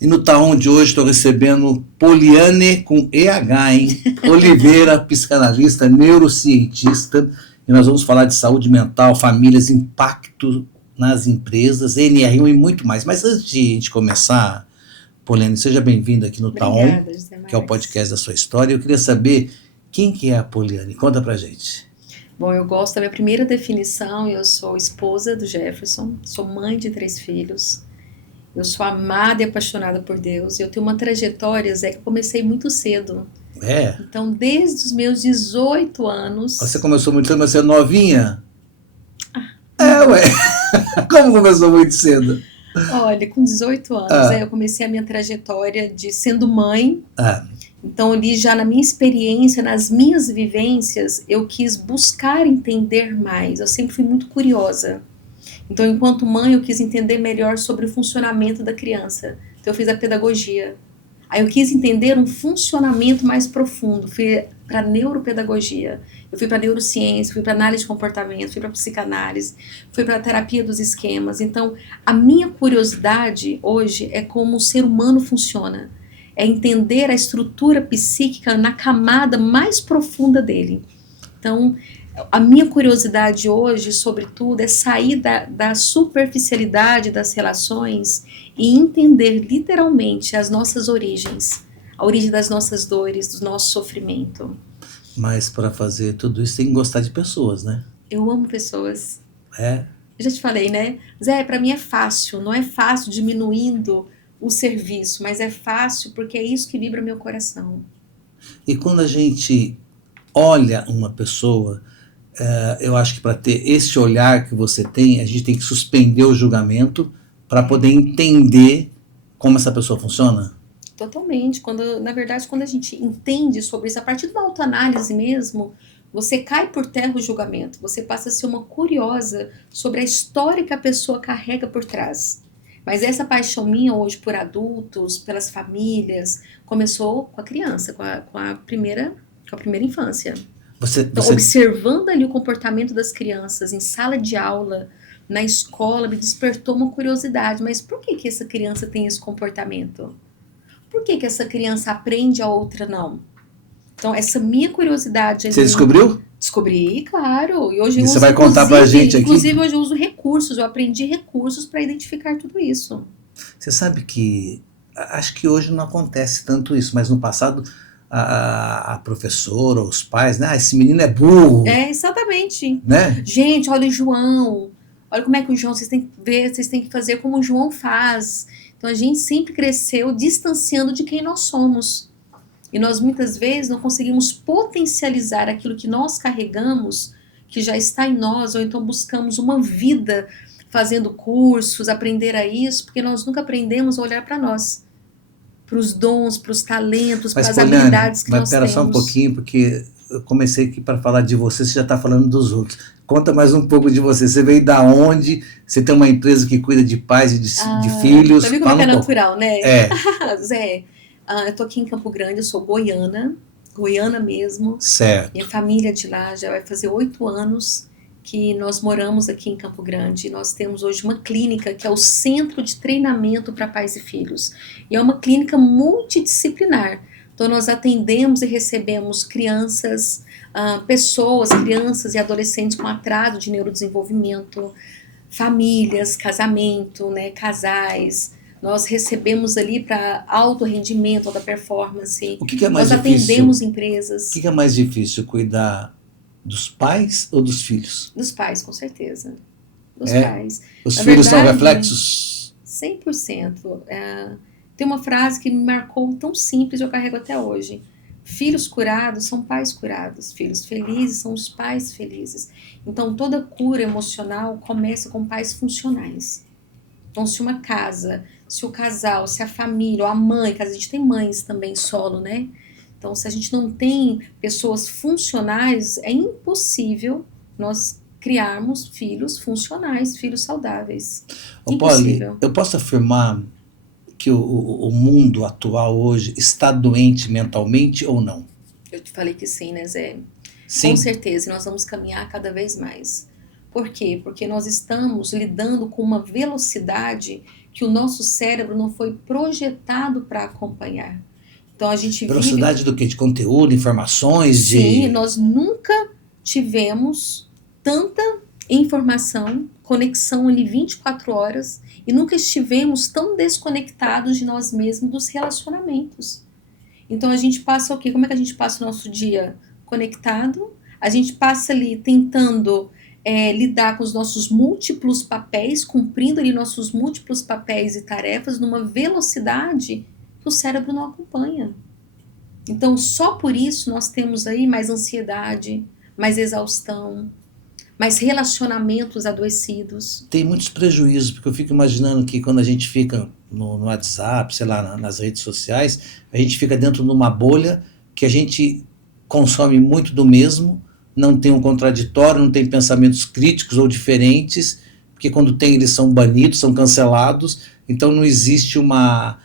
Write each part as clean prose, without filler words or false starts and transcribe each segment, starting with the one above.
E no Taon de hoje estou recebendo Poliane com EH, hein? Oliveira, psicanalista, neurocientista. E nós vamos falar de saúde mental, famílias, impacto nas empresas, NR1 e muito mais. Mas antes de a gente começar, Poliane, seja bem-vinda aqui no Taon, que é o podcast da sua história. Eu queria saber quem que é a Poliane. Conta pra gente. Bom, eu gosto da minha primeira definição. Eu sou esposa do Jefferson, sou mãe de 3 filhos. Eu sou amada e apaixonada por Deus. Eu tenho uma trajetória, Zé, que eu comecei muito cedo. É? Então, desde os meus 18 anos... Você começou muito cedo, mas você é novinha? Ué. Como começou muito cedo? Olha, com 18 anos, eu comecei a minha trajetória de sendo mãe. Então, ali já na minha experiência, nas minhas vivências, eu quis buscar entender mais. Eu sempre fui muito curiosa. Então, enquanto mãe, eu quis entender melhor sobre o funcionamento da criança. Então, eu fiz a pedagogia. Aí eu quis entender um funcionamento mais profundo. Fui para neuropedagogia. Eu fui para neurociência, fui para análise de comportamento, fui para psicanálise, fui para terapia dos esquemas. Então, a minha curiosidade hoje é como o ser humano funciona. É entender a estrutura psíquica na camada mais profunda dele. Então, a minha curiosidade hoje, sobretudo, é sair da superficialidade das relações e entender literalmente as nossas origens, a origem das nossas dores, do nosso sofrimento. Mas para fazer tudo isso tem que gostar de pessoas, né? Eu amo pessoas. É? Eu já te falei, né? Zé, para mim é fácil, não é fácil diminuindo o serviço, mas é fácil porque é isso que vibra meu coração. E quando a gente olha uma pessoa, eu acho que para ter esse olhar que você tem, a gente tem que suspender o julgamento para poder entender como essa pessoa funciona? Totalmente. Na verdade, quando a gente entende sobre isso, a partir da autoanálise mesmo, você cai por terra o julgamento. Você passa a ser uma curiosa sobre a história que a pessoa carrega por trás. Mas essa paixão minha hoje por adultos, pelas famílias, começou com a criança, com a primeira infância. Então, observando ali o comportamento das crianças em sala de aula, na escola, me despertou uma curiosidade. Mas por que essa criança tem esse comportamento? Por que essa criança aprende, a outra não? Então, essa minha curiosidade... Você descobriu? Descobri, claro. E hoje você vai contar pra gente aqui? Inclusive, hoje eu uso recursos. Eu aprendi recursos para identificar tudo isso. Você sabe que... Acho que hoje não acontece tanto isso, mas no passado... A professora, os pais, né? Esse menino é burro. É, exatamente. Né? Gente, olha o João. Olha como é que o João... Vocês têm que ver, vocês têm que fazer como o João faz. Então, a gente sempre cresceu distanciando de quem nós somos. E nós, muitas vezes, não conseguimos potencializar aquilo que nós carregamos, que já está em nós, ou então buscamos uma vida fazendo cursos, aprender a isso, porque nós nunca aprendemos a olhar para nós, para os dons, para os talentos, para as habilidades que nós temos. Mas espera só um pouquinho, porque eu comecei aqui para falar de você, você já está falando dos outros. Conta mais um pouco de você. Você veio da onde? Você tem uma empresa que cuida de pais e de filhos. Tá vendo como é natural, né? É. Zé, eu tô aqui em Campo Grande, eu sou goiana mesmo. Certo. Minha família de lá já vai fazer 8 anos que nós moramos aqui em Campo Grande. Nós temos hoje uma clínica que é o Centro de Treinamento para Pais e Filhos. E é uma clínica multidisciplinar. Então, nós atendemos e recebemos crianças, crianças e adolescentes com atraso de neurodesenvolvimento, famílias, casamento, né, casais. Nós recebemos ali para alto rendimento, alta performance. O que é mais nós difícil? Atendemos empresas. O que é mais difícil, cuidar dos pais ou dos filhos? Dos pais, com certeza. Dos pais. Os filhos são reflexos? 100%. Tem uma frase que me marcou tão simples, eu carrego até hoje. Filhos curados são pais curados. Filhos felizes são os pais felizes. Então, toda cura emocional começa com pais funcionais. Então, se uma casa, se o casal, se a família, ou a mãe, que a gente tem mães também solo, né? Então, se a gente não tem pessoas funcionais, é impossível nós criarmos filhos funcionais, filhos saudáveis. Poli, eu posso afirmar que o mundo atual hoje está doente mentalmente ou não? Eu te falei que sim, né, Zé? Sim. Com certeza, e nós vamos caminhar cada vez mais. Por quê? Porque nós estamos lidando com uma velocidade que o nosso cérebro não foi projetado para acompanhar. Então a gente velocidade do quê? De conteúdo, informações? Sim, nós nunca tivemos tanta informação, conexão ali 24 horas, e nunca estivemos tão desconectados de nós mesmos, dos relacionamentos. Então a gente passa o quê? Como é que a gente passa o nosso dia conectado? A gente passa ali tentando lidar com os nossos múltiplos papéis, cumprindo ali nossos múltiplos papéis e tarefas numa velocidade que o cérebro não acompanha. Então, só por isso nós temos aí mais ansiedade, mais exaustão, mais relacionamentos adoecidos. Tem muitos prejuízos, porque eu fico imaginando que quando a gente fica no WhatsApp, sei lá, nas redes sociais, a gente fica dentro de uma bolha que a gente consome muito do mesmo, não tem um contraditório, não tem pensamentos críticos ou diferentes, porque quando tem eles são banidos, são cancelados, então não existe uma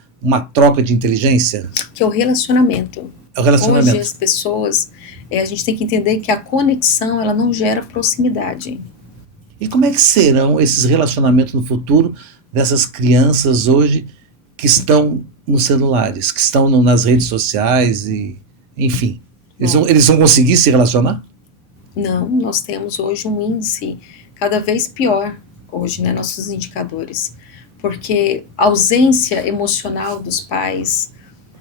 troca de inteligência. Que é o relacionamento. É o relacionamento. Hoje as pessoas, a gente tem que entender que a conexão, ela não gera proximidade. E como é que serão esses relacionamentos no futuro dessas crianças hoje que estão nos celulares, que estão nas redes sociais e, enfim, eles vão conseguir se relacionar? Não, nós temos hoje um índice cada vez pior hoje, né, nossos indicadores, porque a ausência emocional dos pais,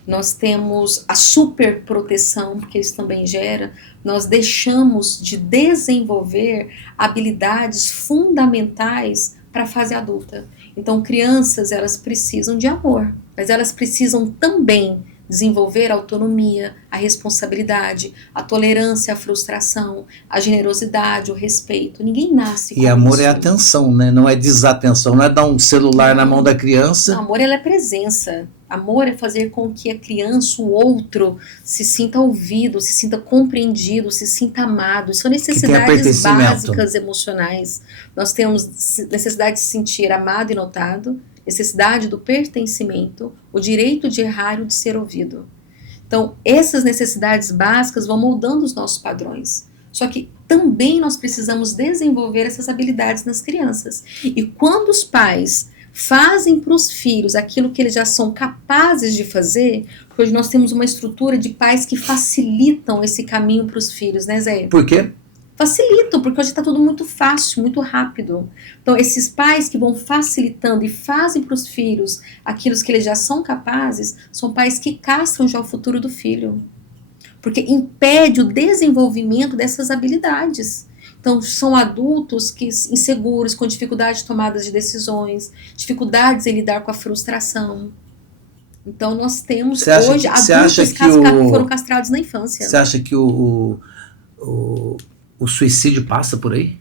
nós temos a superproteção, que isso também gera, nós deixamos de desenvolver habilidades fundamentais para a fase adulta. Então, crianças, elas precisam de amor, mas elas precisam também desenvolver a autonomia, a responsabilidade, a tolerância à frustração, a generosidade, o respeito. Ninguém nasce com isso. E amor é atenção, né? Não é desatenção, não é dar um celular na mão da criança. Não, amor é presença. Amor é fazer com que a criança, o outro, se sinta ouvido, se sinta compreendido, se sinta amado. São necessidades básicas emocionais. Nós temos necessidade de se sentir amado e notado, necessidade do pertencimento, o direito de errar e de ser ouvido. Então, essas necessidades básicas vão moldando os nossos padrões. Só que também nós precisamos desenvolver essas habilidades nas crianças. E quando os pais fazem para os filhos aquilo que eles já são capazes de fazer, porque hoje nós temos uma estrutura de pais que facilitam esse caminho para os filhos, né, Zé? Por quê? Facilitam, porque hoje está tudo muito fácil, muito rápido. Então, esses pais que vão facilitando e fazem para os filhos aquilo que eles já são capazes, são pais que castram já o futuro do filho. Porque impede o desenvolvimento dessas habilidades. Então, são adultos que inseguros, com dificuldade de tomada de decisões, dificuldades em lidar com a frustração. Então, nós temos hoje adultos que foram castrados na infância. Você acha que o suicídio passa por aí?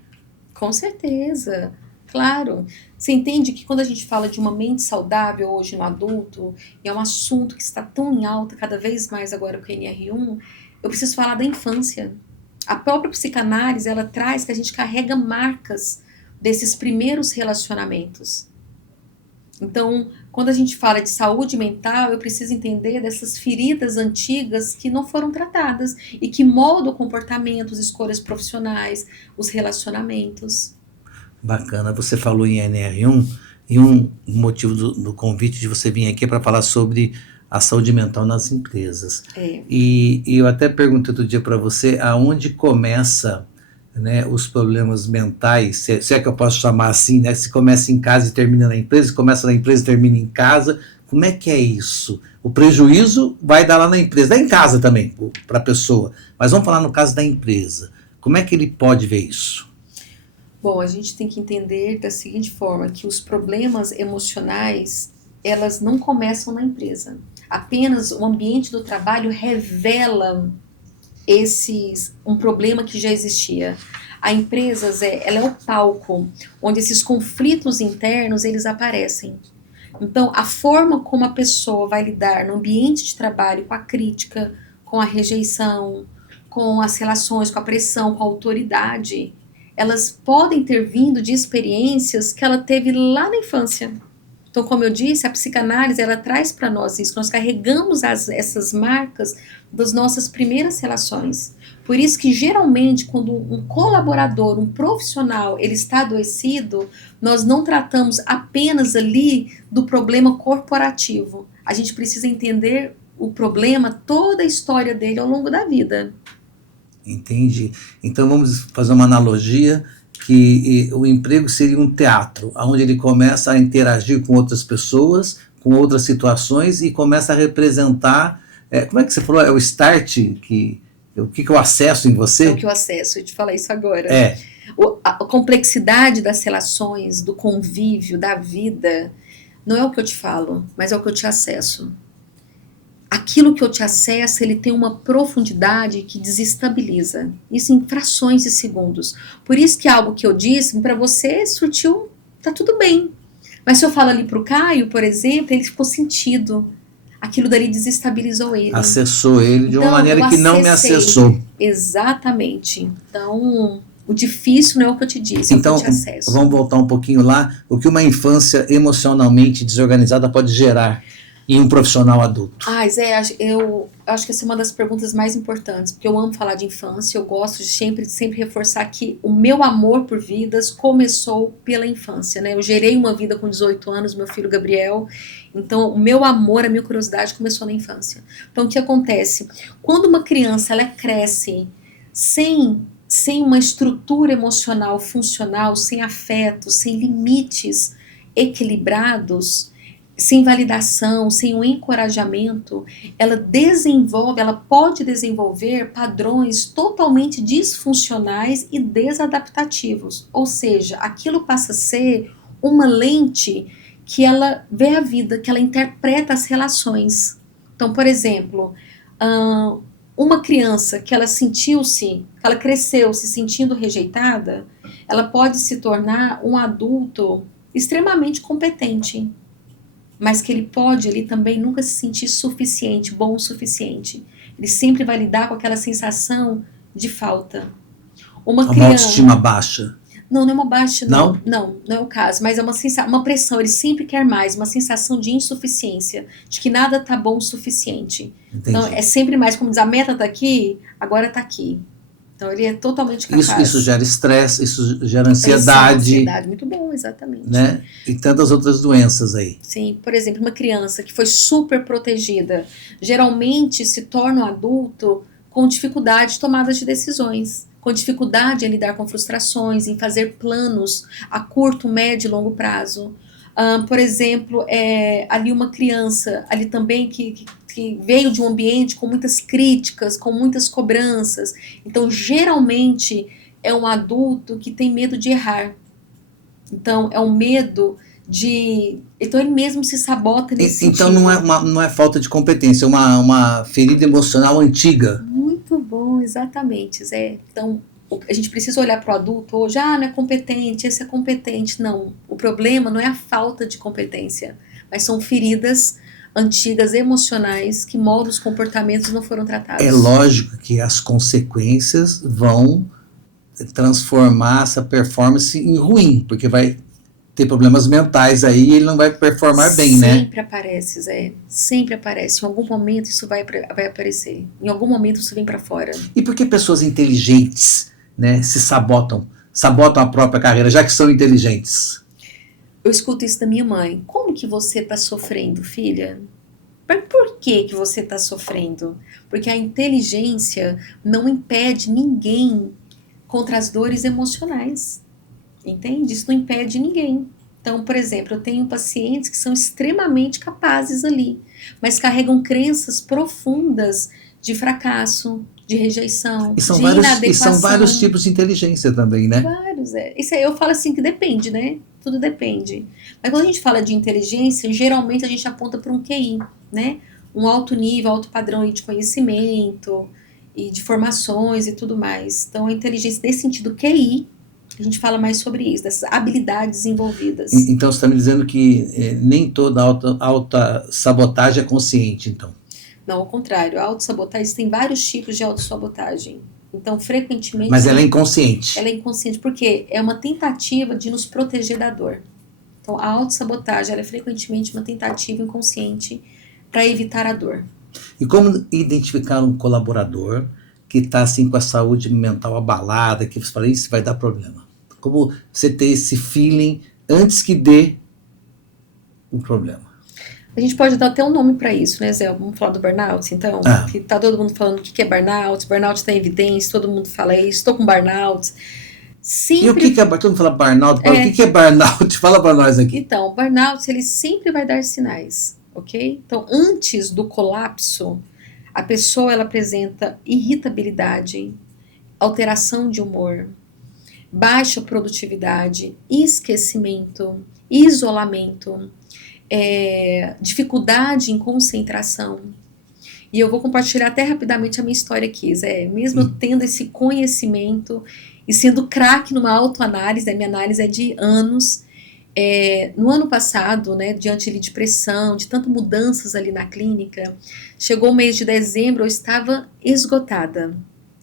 Com certeza, claro. Você entende que quando a gente fala de uma mente saudável hoje no adulto, e é um assunto que está tão em alta cada vez mais agora com o NR1, eu preciso falar da infância. A própria psicanálise, ela traz que a gente carrega marcas desses primeiros relacionamentos. Então, quando a gente fala de saúde mental, eu preciso entender dessas feridas antigas que não foram tratadas e que moldam comportamentos, escolhas profissionais, os relacionamentos. Bacana, você falou em NR1 e um motivo do convite de você vir aqui é para falar sobre a saúde mental nas empresas. E eu até perguntei outro dia para você aonde começa, né, os problemas mentais, se é que eu posso chamar assim, né, se começa em casa e termina na empresa, se começa na empresa e termina em casa, como é que é isso? O prejuízo vai dar lá na empresa, dá em casa também, para a pessoa, mas vamos falar no caso da empresa, como é que ele pode ver isso? Bom, a gente tem que entender da seguinte forma, que os problemas emocionais, elas não começam na empresa, apenas o ambiente do trabalho revela um problema que já existia. A empresa, ela é o palco onde esses conflitos internos eles aparecem. Então, a forma como a pessoa vai lidar no ambiente de trabalho com a crítica, com a rejeição, com as relações, com a pressão, com a autoridade, elas podem ter vindo de experiências que ela teve lá na infância. Então, como eu disse, a psicanálise, ela traz para nós isso, nós carregamos essas marcas das nossas primeiras relações. Por isso que, geralmente, quando um colaborador, um profissional, ele está adoecido, nós não tratamos apenas ali do problema corporativo. A gente precisa entender o problema, toda a história dele ao longo da vida. Entendi. Então, vamos fazer uma analogia que o emprego seria um teatro, onde ele começa a interagir com outras pessoas, com outras situações e começa a representar, como é que você falou, é o start, o que eu acesso em você? É o que eu acesso, eu te falar isso agora. É. A complexidade das relações, do convívio, da vida, não é o que eu te falo, mas é o que eu te acesso. Aquilo que eu te acesso, ele tem uma profundidade que desestabiliza. Isso em frações de segundos. Por isso que algo que eu disse, para você surtiu, tá tudo bem. Mas se eu falo ali pro Caio, por exemplo, ele ficou sentido. Aquilo dali desestabilizou ele. Acessou ele de uma maneira que não me acessou. Exatamente. Então, o difícil não é o que eu te disse, então, é o que eu te acesso. Vamos voltar um pouquinho lá. O que uma infância emocionalmente desorganizada pode gerar em um profissional adulto? Zé, eu acho que essa é uma das perguntas mais importantes, porque eu amo falar de infância, eu gosto de sempre reforçar que o meu amor por vidas começou pela infância, né? Eu gerei uma vida com 18 anos, meu filho Gabriel, então o meu amor, a minha curiosidade começou na infância. Então o que acontece? Quando uma criança ela cresce sem uma estrutura emocional funcional, sem afeto, sem limites equilibrados, sem validação, sem um encorajamento, ela pode desenvolver padrões totalmente disfuncionais e desadaptativos. Ou seja, aquilo passa a ser uma lente que ela vê a vida, que ela interpreta as relações. Então, por exemplo, uma criança que ela cresceu se sentindo rejeitada, ela pode se tornar um adulto extremamente competente, mas que ele pode também nunca se sentir suficiente, bom o suficiente. Ele sempre vai lidar com aquela sensação de falta. Uma autoestima baixa. Não é uma baixa, não é o caso, mas é uma pressão, ele sempre quer mais, uma sensação de insuficiência, de que nada tá bom o suficiente. Entendi. Então é sempre mais, como diz, a meta tá aqui, agora tá aqui. Então ele é totalmente capaz. Isso gera estresse, isso gera ansiedade. Ansiedade, muito bom, exatamente. Né? E tantas outras doenças aí. Sim, por exemplo, uma criança que foi super protegida, geralmente se torna um adulto com dificuldade de tomada de decisões, com dificuldade em lidar com frustrações, em fazer planos a curto, médio e longo prazo. Por exemplo, ali uma criança, ali também que veio de um ambiente com muitas críticas, com muitas cobranças. Então, geralmente, é um adulto que tem medo de errar. Então, é um medo de... Então, ele mesmo se sabota nesse sentido. Então, não é falta de competência, é uma ferida emocional antiga. Muito bom, exatamente, Zé. Então, a gente precisa olhar para o adulto hoje, não é competente, esse é competente. Não, o problema não é a falta de competência, mas são feridas antigas, emocionais, que moldam os comportamentos e não foram tratados. É lógico que as consequências vão transformar essa performance em ruim, porque vai ter problemas mentais aí e ele não vai performar bem, né? Sempre aparece, Zé. Sempre aparece. Em algum momento isso vai aparecer. Em algum momento isso vem para fora. E por que pessoas inteligentes, né, se sabotam a própria carreira, já que são inteligentes? Eu escuto isso da minha mãe. Como que você está sofrendo, filha? Mas por que você está sofrendo? Porque a inteligência não impede ninguém contra as dores emocionais. Entende? Isso não impede ninguém. Então, por exemplo, eu tenho pacientes que são extremamente capazes ali, mas carregam crenças profundas de fracasso, de rejeição, de inadequação. E são vários tipos de inteligência também, né? Vários, Isso aí eu falo assim que depende, né? Tudo depende. Mas quando a gente fala de inteligência, geralmente a gente aponta para um QI, né? Um alto nível, alto padrão de conhecimento e de formações e tudo mais. Então, a inteligência nesse sentido QI, a gente fala mais sobre isso, dessas habilidades envolvidas. Então, você está me dizendo que nem toda alta sabotagem é consciente, então? Não, ao contrário. A autossabotagem, tem vários tipos de autossabotagem. Então, frequentemente... Mas ela é inconsciente. Ela é inconsciente, porque é uma tentativa de nos proteger da dor. Então, a autossabotagem ela é frequentemente uma tentativa inconsciente para evitar a dor. E como identificar um colaborador que está assim com a saúde mental abalada, que você fala, isso vai dar problema? Como você ter esse feeling antes que dê um problema? A gente pode dar até um nome para isso, né, Zé? Vamos falar do burnout, então? Que tá todo mundo falando o que é burnout está em evidência, todo mundo fala isso, estou com burnout. E o que é, todo mundo fala burnout, o que é burnout? Fala para nós aqui. Então, o burnout, ele sempre vai dar sinais, ok? Então, antes do colapso, a pessoa, ela apresenta irritabilidade, alteração de humor, baixa produtividade, esquecimento, isolamento, dificuldade em concentração. E eu vou compartilhar até rapidamente a minha história aqui, Zé. Mesmo eu tendo esse conhecimento e sendo craque numa autoanálise, a minha análise é de anos. No ano passado, né, diante ali de pressão, de tantas mudanças ali na clínica, chegou o mês de dezembro, eu estava esgotada.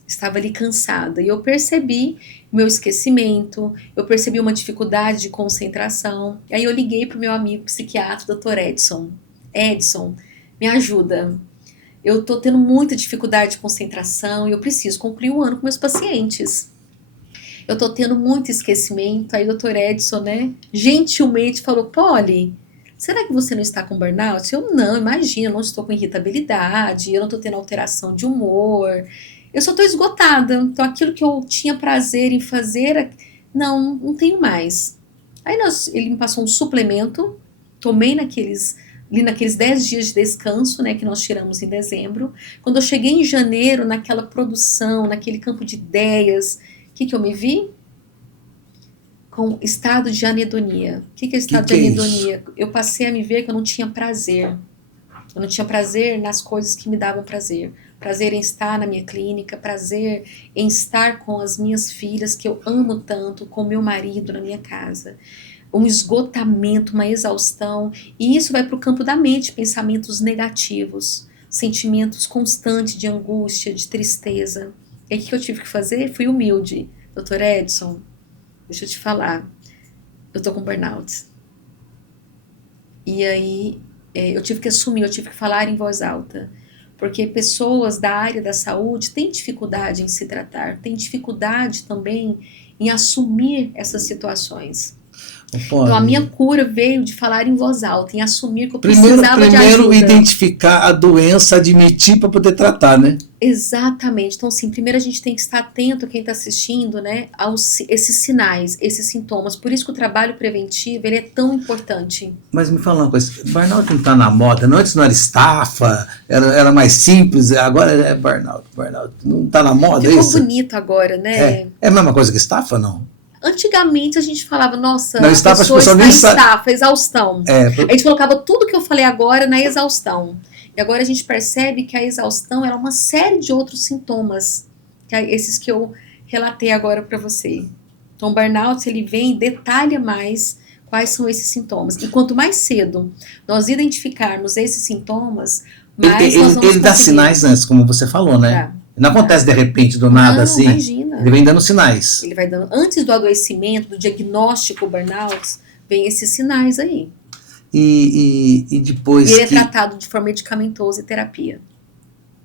Estava ali cansada. E eu percebi meu esquecimento, eu percebi uma dificuldade de concentração. E aí eu liguei para o meu amigo psiquiatra, Dr. Edson. Edson, me ajuda. Eu estou tendo muita dificuldade de concentração e eu preciso concluir o ano com meus pacientes. Eu estou tendo muito esquecimento. Aí o Dr. Edson, né, gentilmente falou, Polly, será que você não está com burnout? Eu não, imagina, eu não estou com irritabilidade, eu não estou tendo alteração de humor, eu só estou esgotada. Então aquilo que eu tinha prazer em fazer, não tenho mais. Aí ele me passou um suplemento, tomei naqueles 10 dias de descanso, né, que nós tiramos em dezembro. Quando eu cheguei em janeiro, naquela produção, naquele campo de ideias, o que eu me vi? Com estado de anedonia. O que é estado de anedonia? Eu passei a me ver que eu não tinha prazer. Eu não tinha prazer nas coisas que me davam prazer. Prazer em estar na minha clínica, prazer em estar com as minhas filhas, que eu amo tanto, com meu marido na minha casa. Um esgotamento, uma exaustão, e isso vai para o campo da mente, pensamentos negativos, sentimentos constantes de angústia, de tristeza. E aí o que eu tive que fazer? Fui humilde. Dr. Edson, deixa eu te falar, eu tô com burnout. E aí eu tive que assumir, eu tive que falar em voz alta. Porque pessoas da área da saúde têm dificuldade em se tratar, têm dificuldade também em assumir essas situações. Então a minha cura veio de falar em voz alta, em assumir que eu precisava de ajuda. Primeiro identificar a doença, admitir para poder tratar, né? Exatamente. Então, assim, primeiro a gente tem que estar atento, quem está assistindo, né, esses sinais, esses sintomas. Por isso que o trabalho preventivo, ele é tão importante. Mas me fala uma coisa, burnout não está na moda, antes não era estafa, era mais simples, agora é burnout não está na moda, Ficou isso? bonito agora, né? É a mesma coisa que estafa, não? Antigamente a gente falava, nossa, não, a pessoa está em estafa, exaustão. A gente colocava tudo que eu falei agora na exaustão. E agora a gente percebe que a exaustão é uma série de outros sintomas, que é esses que eu relatei agora para você. Então o burnout, ele vem e detalha mais quais são esses sintomas. E quanto mais cedo nós identificarmos esses sintomas, mais nós vamos ele dá sinais antes, como você falou, né? Não acontece de repente, do nada, assim. Imagina. Ele vem dando sinais. Ele vai dando, antes do adoecimento, do diagnóstico burnout, vem esses sinais aí. E depois. E ele é tratado de forma medicamentosa e terapia.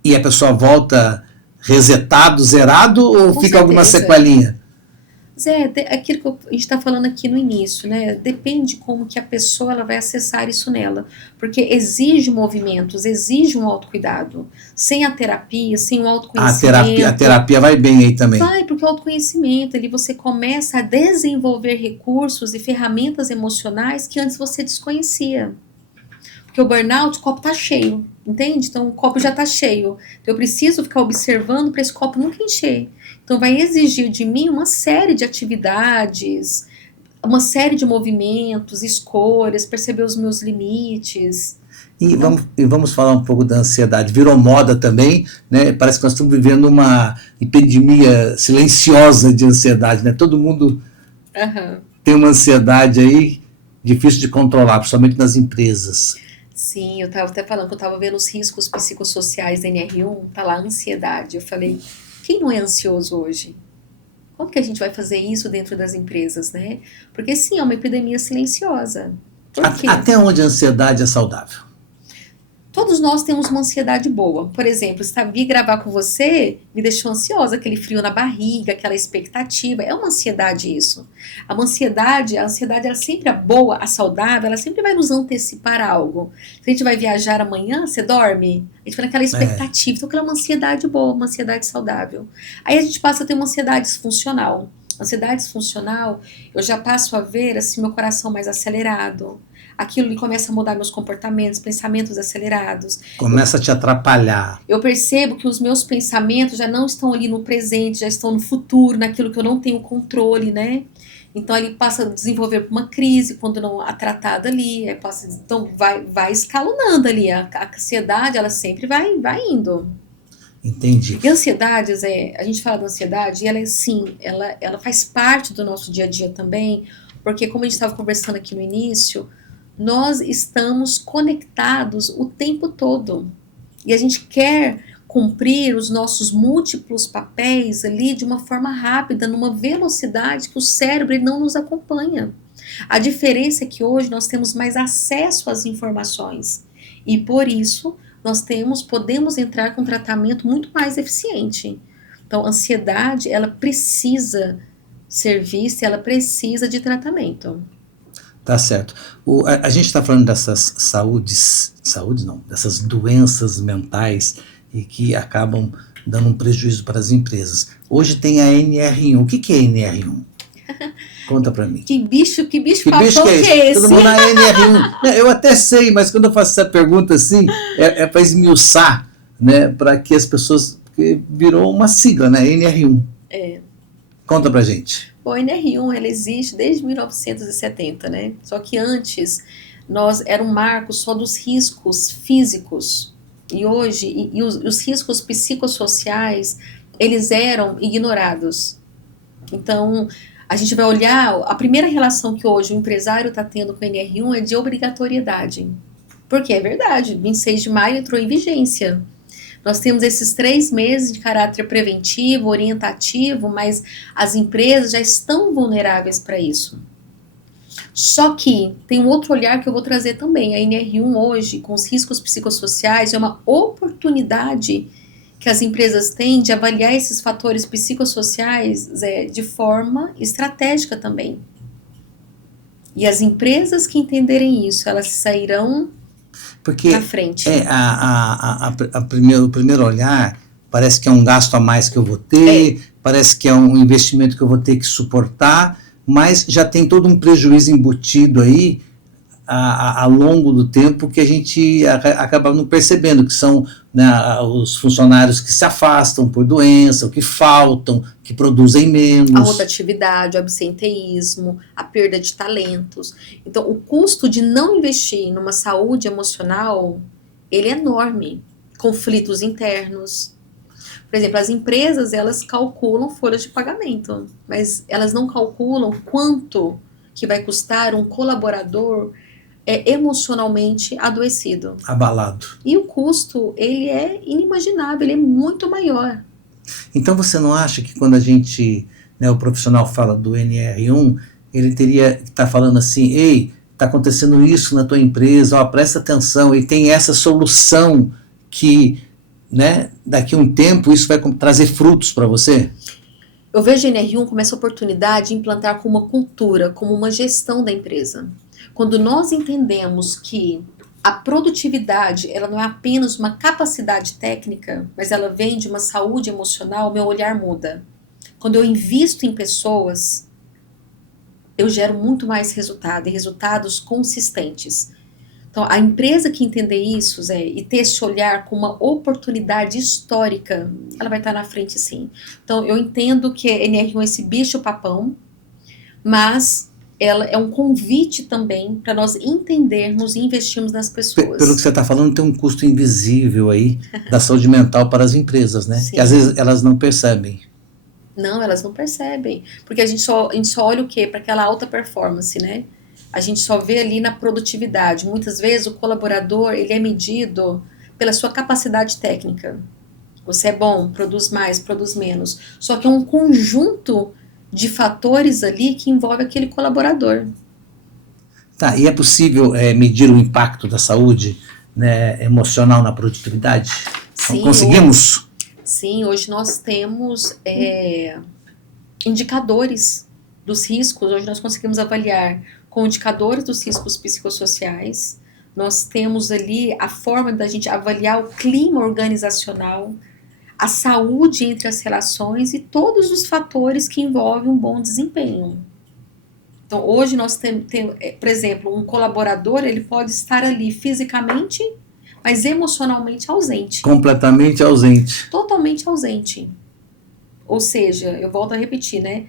E a pessoa volta resetado, zerado, ou fica alguma sequelinha? Zé, aquilo que a gente está falando aqui no início, né? Depende como que a pessoa ela vai acessar isso nela. Porque exige movimentos, exige um autocuidado. Sem a terapia, sem o autoconhecimento. A terapia vai bem aí também. Vai, porque o autoconhecimento, ali você começa a desenvolver recursos e ferramentas emocionais que antes você desconhecia. Porque o burnout, o copo tá cheio, entende? Então o copo já tá cheio. Então, eu preciso ficar observando para esse copo nunca encher. Então vai exigir de mim uma série de atividades, uma série de movimentos, escolhas, perceber os meus limites. E vamos falar um pouco da ansiedade. Virou moda também, né? Parece que nós estamos vivendo uma epidemia silenciosa de ansiedade, né? Todo mundo tem uma ansiedade aí difícil de controlar, principalmente nas empresas. Sim, eu estava até falando que eu estava vendo os riscos psicossociais da NR1, tá lá, ansiedade. Eu falei, quem não é ansioso hoje? Como que a gente vai fazer isso dentro das empresas, né? Porque sim, é uma epidemia silenciosa. Por quê? Até onde a ansiedade é saudável? Todos nós temos uma ansiedade boa. Por exemplo, vir gravar com você me deixou ansiosa, aquele frio na barriga, aquela expectativa. É uma ansiedade isso. A ansiedade ela sempre é boa, a saudável, ela sempre vai nos antecipar algo. Se a gente vai viajar amanhã, você dorme? A gente vai naquela expectativa. Então, aquela é uma ansiedade boa, uma ansiedade saudável. Aí a gente passa a ter uma ansiedade disfuncional. Ansiedade disfuncional, eu já passo a ver assim, meu coração mais acelerado. Aquilo ali começa a mudar meus comportamentos, pensamentos acelerados. Começa a te atrapalhar. Eu percebo que os meus pensamentos já não estão ali no presente, já estão no futuro, naquilo que eu não tenho controle, né? Então ele passa a desenvolver uma crise quando não é tratada ali, então vai escalonando ali, a ansiedade ela sempre vai indo. Entendi. E a ansiedade, Zé, a gente fala da ansiedade e ela sim, ela faz parte do nosso dia a dia também, porque como a gente estava conversando aqui no início, nós estamos conectados o tempo todo. E a gente quer cumprir os nossos múltiplos papéis ali de uma forma rápida, numa velocidade que o cérebro ele não nos acompanha. A diferença é que hoje nós temos mais acesso às informações. E por isso nós podemos entrar com um tratamento muito mais eficiente. Então, a ansiedade, ela precisa ser vista, ela precisa de tratamento. Tá certo. A gente está falando dessas dessas doenças mentais e que acabam dando um prejuízo para as empresas. Hoje tem a NR1. O que é NR1? Conta para mim. Que bicho papão que é esse? Todo mundo na NR1. Eu até sei, mas quando eu faço essa pergunta assim, é para esmiuçar, né, para que as pessoas... Porque virou uma sigla, né? NR1. Conta pra gente. Bom, a NR1 ela existe desde 1970, né? Só que antes era um marco só dos riscos físicos. E hoje, os riscos psicossociais, eles eram ignorados. Então, a gente vai olhar, a primeira relação que hoje o empresário está tendo com a NR1 é de obrigatoriedade. Porque é verdade, 26 de maio entrou em vigência. Nós temos esses 3 meses de caráter preventivo, orientativo, mas as empresas já estão vulneráveis para isso. Só que tem um outro olhar que eu vou trazer também. A NR1 hoje, com os riscos psicossociais, é uma oportunidade que as empresas têm de avaliar esses fatores psicossociais de forma estratégica também. E as empresas que entenderem isso, elas sairão na frente. O primeiro olhar parece que é um gasto a mais que eu vou ter, parece que é um investimento que eu vou ter que suportar, mas já tem todo um prejuízo embutido aí ao longo do tempo que a gente acaba não percebendo, que são, né, os funcionários que se afastam por doença, que faltam, que produzem menos. A rotatividade, o absenteísmo, a perda de talentos. Então, o custo de não investir numa saúde emocional, ele é enorme. Conflitos internos. Por exemplo, as empresas, elas calculam folhas de pagamento, mas elas não calculam quanto que vai custar um colaborador emocionalmente adoecido. Abalado. E o custo, ele é inimaginável, ele é muito maior. Então você não acha que quando a gente, né, o profissional fala do NR1, ele teria que estar falando assim, ei, está acontecendo isso na tua empresa, ó, presta atenção, e tem essa solução que, né, daqui a um tempo isso vai trazer frutos para você? Eu vejo a NR1 como essa oportunidade de implantar como uma cultura, como uma gestão da empresa. Quando nós entendemos que a produtividade, ela não é apenas uma capacidade técnica, mas ela vem de uma saúde emocional, meu olhar muda. Quando eu invisto em pessoas, eu gero muito mais resultado, e resultados consistentes. Então, a empresa que entender isso, Zé, e ter esse olhar com uma oportunidade histórica, ela vai estar na frente, sim. Então, eu entendo que a NR1 é esse bicho-papão, mas ela é um convite também para nós entendermos e investirmos nas pessoas. Pelo que você está falando, tem um custo invisível aí da saúde mental para as empresas, né? Sim. Que às vezes elas não percebem. Não, elas não percebem. Porque a gente só olha o quê? Para aquela alta performance, né? A gente só vê ali na produtividade. Muitas vezes o colaborador, ele é medido pela sua capacidade técnica. Você é bom, produz mais, produz menos. Só que é um conjunto de fatores ali que envolve aquele colaborador. Tá, e é possível medir o impacto da saúde, né, emocional na produtividade? Sim, conseguimos? Sim, hoje nós temos indicadores dos riscos, hoje nós conseguimos avaliar com indicadores dos riscos psicossociais, nós temos ali a forma da gente avaliar o clima organizacional, a saúde entre as relações e todos os fatores que envolvem um bom desempenho. Então, hoje nós temos, por exemplo, um colaborador, ele pode estar ali fisicamente, mas emocionalmente ausente. Completamente ausente. Totalmente ausente. Ou seja, eu volto a repetir, né?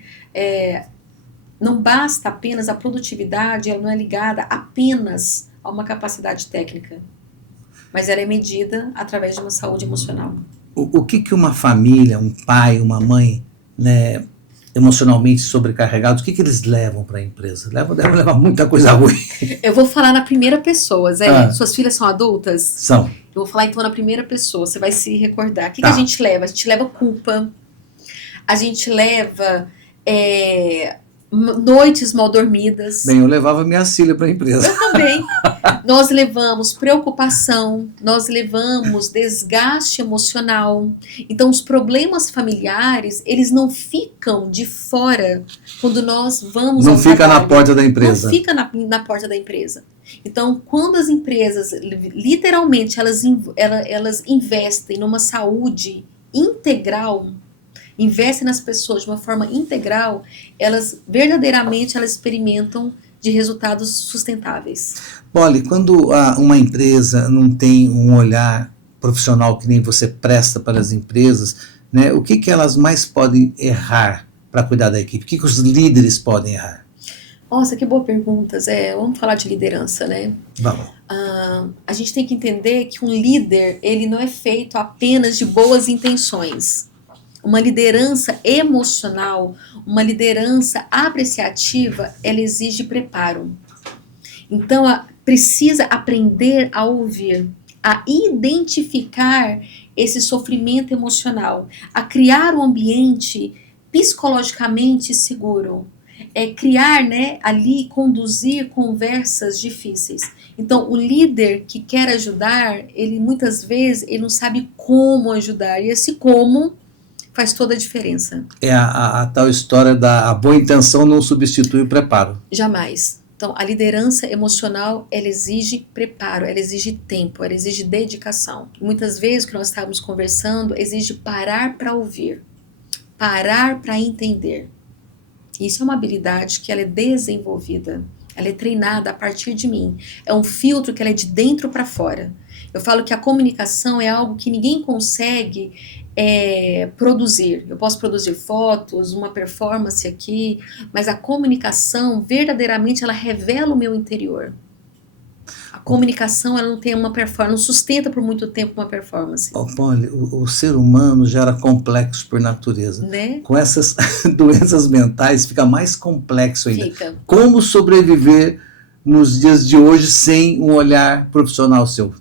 Não basta apenas a produtividade, ela não é ligada apenas a uma capacidade técnica, mas ela é medida através de uma saúde emocional. O que uma família, um pai, uma mãe, né, emocionalmente sobrecarregados, o que eles levam para a empresa? Devem levar muita coisa ruim. Eu vou falar na primeira pessoa, Zé. Suas filhas são adultas? São. Eu vou falar então na primeira pessoa, você vai se recordar. O que a gente leva? A gente leva culpa, a gente leva noites mal dormidas. Bem, eu levava minha filha para a empresa. Eu também. Nós levamos preocupação, nós levamos desgaste emocional. Então, os problemas familiares, eles não ficam de fora quando nós vamos ao trabalho. Não fica na porta da empresa. Não fica na porta da empresa. Então, quando as empresas, literalmente, elas investem numa saúde integral, investem nas pessoas de uma forma integral, elas verdadeiramente experimentam de resultados sustentáveis. Olha, quando uma empresa não tem um olhar profissional que nem você presta para as empresas, né, o que elas mais podem errar para cuidar da equipe? O que os líderes podem errar? Nossa, que boa pergunta, Zé. Vamos falar de liderança, né? Vamos. A gente tem que entender que um líder, ele não é feito apenas de boas intenções. Uma liderança emocional, uma liderança apreciativa, ela exige preparo. Então, precisa aprender a ouvir, a identificar esse sofrimento emocional, a criar um ambiente psicologicamente seguro, criar, né, ali, conduzir conversas difíceis. Então, o líder que quer ajudar, ele muitas vezes ele não sabe como ajudar, e esse como faz toda a diferença. É a tal história da boa intenção não substitui o preparo. Jamais. Então, a liderança emocional, ela exige preparo, ela exige tempo, ela exige dedicação. Muitas vezes, o que nós estávamos conversando, exige parar para ouvir, parar para entender. Isso é uma habilidade que ela é desenvolvida, ela é treinada a partir de mim. É um filtro que ela é de dentro para fora. Eu falo que a comunicação é algo que ninguém consegue produzir. Eu posso produzir fotos, uma performance aqui, mas a comunicação, verdadeiramente, ela revela o meu interior. A comunicação, ela não tem uma performance, não sustenta por muito tempo uma performance. Polly, o ser humano já era complexo por natureza. Né? Com essas doenças mentais, fica mais complexo ainda. Fica. Como sobreviver nos dias de hoje sem um olhar profissional seu?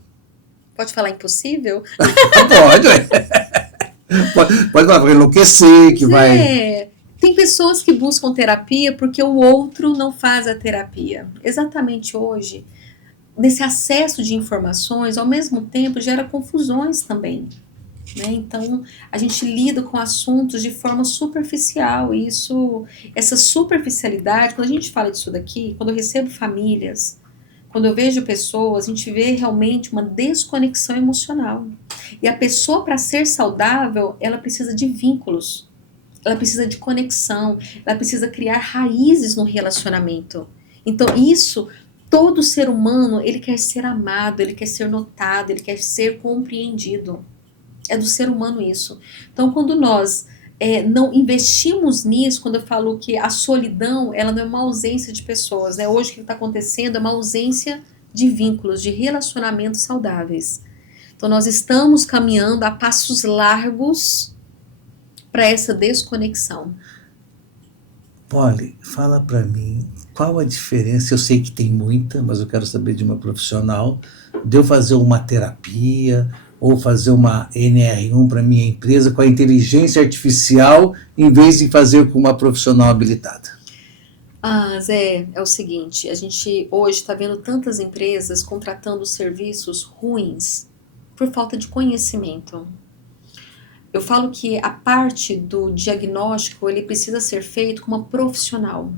Pode falar impossível? Pode, pode falar, vai enlouquecer, que vai... Tem pessoas que buscam terapia porque o outro não faz a terapia. Exatamente hoje, nesse acesso de informações, ao mesmo tempo gera confusões também. Né? Então, a gente lida com assuntos de forma superficial. E essa superficialidade, quando a gente fala disso daqui, quando eu recebo famílias, quando eu vejo pessoas, a gente vê realmente uma desconexão emocional. E a pessoa, para ser saudável, ela precisa de vínculos, ela precisa de conexão, ela precisa criar raízes no relacionamento. Então, todo ser humano, ele quer ser amado, ele quer ser notado, ele quer ser compreendido. É do ser humano isso. Então, quando nós não investimos nisso, quando eu falo que a solidão, ela não é uma ausência de pessoas, né? Hoje o que está acontecendo é uma ausência de vínculos, de relacionamentos saudáveis. Então nós estamos caminhando a passos largos para essa desconexão. Polly, fala para mim, qual a diferença, eu sei que tem muita, mas eu quero saber de uma profissional, de eu fazer uma terapia ou fazer uma NR1 para minha empresa com a inteligência artificial em vez de fazer com uma profissional habilitada? Zé, é o seguinte, a gente hoje está vendo tantas empresas contratando serviços ruins por falta de conhecimento. Eu falo que a parte do diagnóstico, ele precisa ser feito com uma profissional.